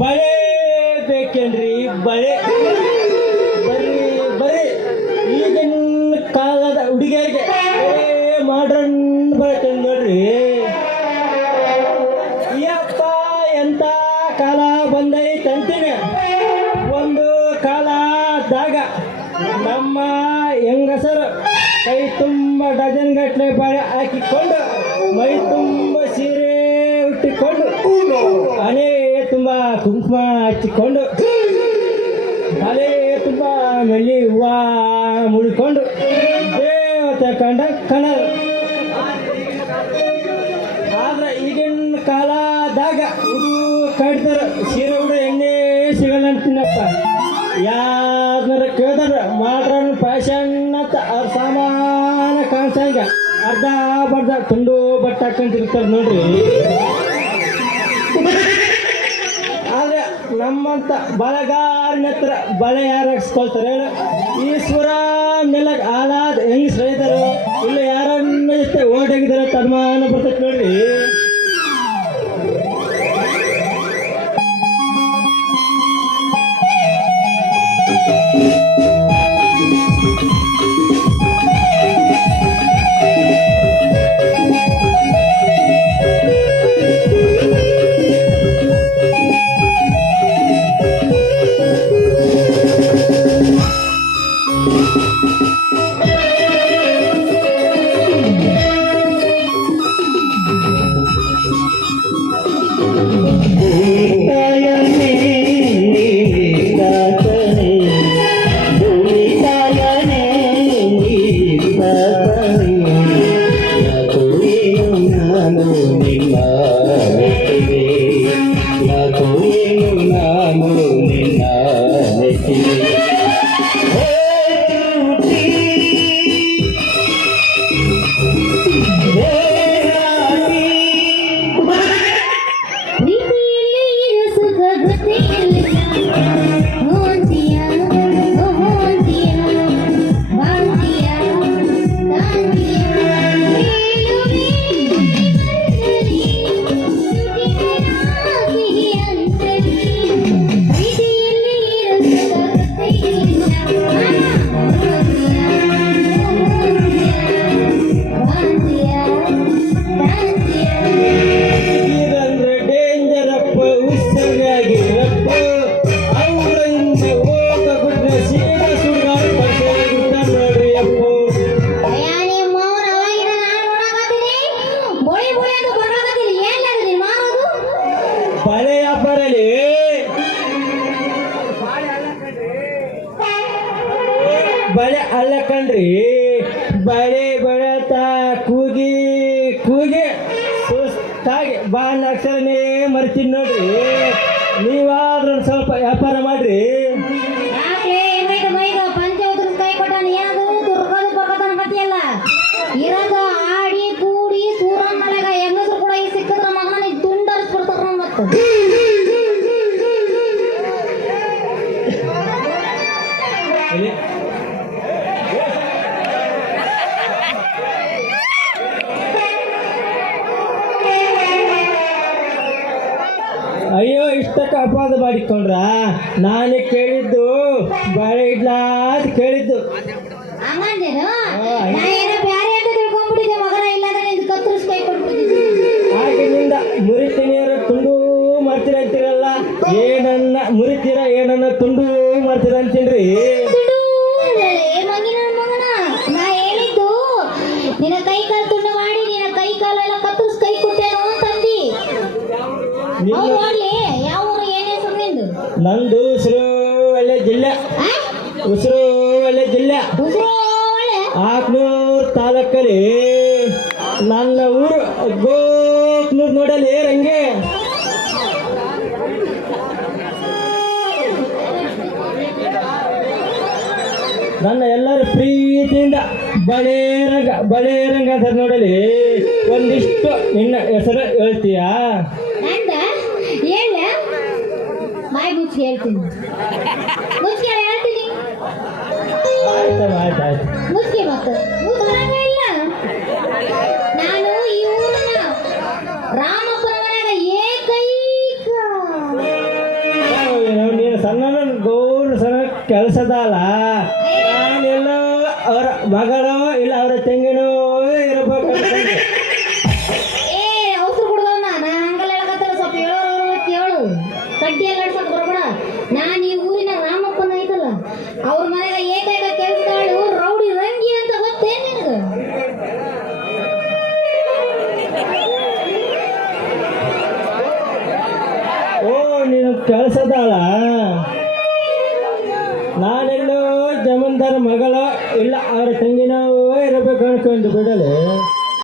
ಬಳೆ ಬೇಕೇನ್ರಿ ಬಳೆ ಬರೀ ಬರೀ ಈಗಿನ ಕಾಲದ ಹುಡುಗಿಯರಿಗೆ. ಮಾಡ್ರನ್ ಬಳೆ ನೋಡ್ರಿ. ಯಪ್ಪ, ಎಂತ ಕಾಲ ಬಂದೈತಂತೀನಿ ಒಂದು ಕಾಲದಾಗ ನಮ್ಮ ಹೆಂಗಸರು ಕೈ ತುಂಬ ಡಜನ್ ಗಟ್ಟಲೆ ಬಾಳೆ ಹಾಕಿಕೊಂಡು, ಮೈ ತುಂಬ ಸೀರೆ ಉಟ್ಟಿಕೊಂಡು, ಹಣೆ ತುಂಬ ಕುಂಕುಮ ಹಚ್ಚಿಕೊಂಡು, ತಲೆ ತುಂಬ ಮೆಳ್ಳಿ ಹೂವು ಮುಡಿಕೊಂಡು ಕಂಡ ಕಣ ಆದ್ರೆ ಈಗಿನ ಕಾಲದಾಗ ಇದು ಕಟ್ತಾರ, ಸೀರೆ ಕೂಡ ಎಣ್ಣೆ ಸಿಗಲ್ಲ ಅಂತೀನಪ್ಪ. ಯಾರನ್ನಾರ ಕೇಳ್ತಾರ, ಮಾಡ್ರನ್ ಫ್ಯಾಷನ್ ಅಂತ ಅವ್ರ ಸಾಮಾನ ಕಾಣಿಸಂಗ ಅರ್ಧ ಬರ್ಧ ತುಂಡು ಬಟ್ಟೆ ಹಾಕೊಂತಿರ್ತಾರೆ ನೋಡ್ರಿ. ಆದ್ರೆ ನಮ್ಮಂತ ಬಳೆಗಾರನ ಹತ್ರ ಬಳೆ ಯಾರು ಹಾಕ್ಸ್ಕೊಳ್ತಾರೆ ಈಶ್ವರ ನೆಲಕ್ಕೆ ಆಲಾದ ಹೆಂಗ್ ಯಾರನ್ನ ಜೊತೆ ತನ್ಮಾನ ಬರ್ತೈತೆ ನೋಡ್ರಿ Oh, ಕಣ್ರಿ ಬಳೆ ಬೆಳೆತ ಕೂಗಿ ಕೂಗಿ. ಸುಸ್ತಾಗಿ. ಬಾಣ ಅಕ್ಷರನೇ ಮರ್ತೀನಿ ನೋಡ್ರಿ. ನೀವಾದ್ರೂ ಸ್ವಲ್ಪ ವ್ಯಾಪಾರ ಮಾಡ್ರಿ. ಅಪರಾಧ ಮಾಡಿಕೊಂಡ್ರ? ನಾನೇ ಕೇಳಿದ್ದು ಬಾಳೆ ಇಡ್ಲಾ ಅಂತ ಕೇಳಿದ್ದು. ಇಲ್ಲಾಂದ್ರೆ ನಿಂದು ತುಂಡು ಮಾಡ್ತೀರ ಅಂತೀರಲ್ಲ? ಏನನ್ನ ಮುರಿತೀರ ಏನನ್ನ ತುಂಡು ಮಾಡ್ತೀರ ಅಂತೀನ್ರಿ? ಕೈ ಕಾಲು ತುಂಡು ಮಾಡಿ ನಿನ್ನ ಕೈ ಕಾಲೆಲ್ಲ ಕತ್ತರಿಸ್ ಕೈ ಕೊಟ್ಟೇನು ಅಂತಂದಿ ನಿಮ್ಮ ಹೌದು ನೋಡ್ಲಿ ಯಾವ ಊರು ಏನ್ ಹೆಸರು ನಿಂದು ಉಸಿರು ಒಳ್ಳೆ ಜಿಲ್ಲೆ? ಉಸಿರು ಒಳ್ಳೆ ಜಿಲ್ಲೆ. ಆಕ್ನೂರ್ ತಾಲೂಕಲ್ಲಿ ನನ್ನ ಊರು ಗೋಕ್ನೂರ್ ನೋಡಲಿ ರಂಗೆ. ನನ್ನ ಎಲ್ಲರ ಪ್ರೀತಿಯಿಂದ ಬಳೇರಂಗ ಬಳೇರಂಗ ಅಂತ ನೋಡಲಿ ಒಂದಿಷ್ಟು ನಿನ್ನ ಹೆಸರು ಹೇಳ್ತೀಯಾ? ಬಾಯ್ ಮುಚ್ಚಿ ಹೇಳ್ತೀನಿ. ಮುಚ್ಚಿ ಹೇಳ್ತೀನಿ. ಮುಚ್ಚಿ ಮತ್ತೆ ಮುಚ್ಚರಂಗ ಇಲ್ಲ. ನಾನು ಈ ಊರಿನ ರಾಮಪ್ಪನ ಏಕೈಕ. ನೀನು ಸಣ್ಣ ಗೌರ ಸಣ್ಣ ಕೆಲಸದಲ್ಲ? ನಾನೆಲ್ಲೋ ಅವರ ಮಗನೋ ಇಲ್ಲ ಅವರ ತೆಂಗಿನೋ ನೀನು ಕೆಲಸದಾಳ? ನಾನೆಲ್ಲೋ ಜಮೀನ್ದಾರ ಮಗಳ ಇಲ್ಲ ಅವರ ತಂಗಿನವೋ ಇರಬೇಕು ಅನ್ಕೊಂಡು ಬಿಡಲೆ.